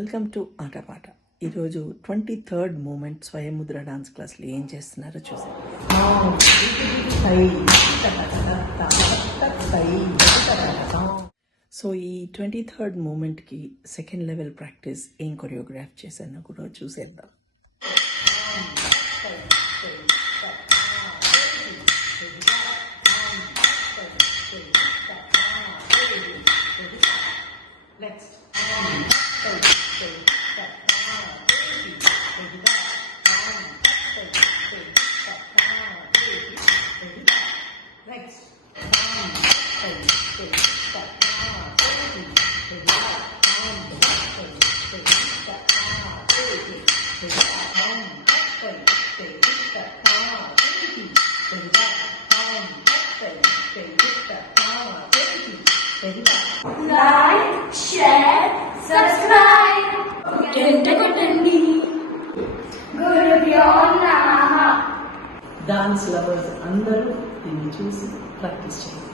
Welcome to ఆటపాట. ఈరోజు 23rd moment స్వయంముద్ర dance క్లాస్లో ఏం చేస్తున్నారో చూసాం. సో ఈ 23rd మూమెంట్కి సెకండ్ లెవెల్ ప్రాక్టీస్ ఏం కొరియోగ్రాఫ్ చేశానో కూడా చూసేద్దాం. Like, share, subscribe. కొట్టండి. గురుభ్యో నమః. డాన్స్ లవర్స్ అందరూ దీన్ని చూసి ప్రాక్టీస్ చేయండి.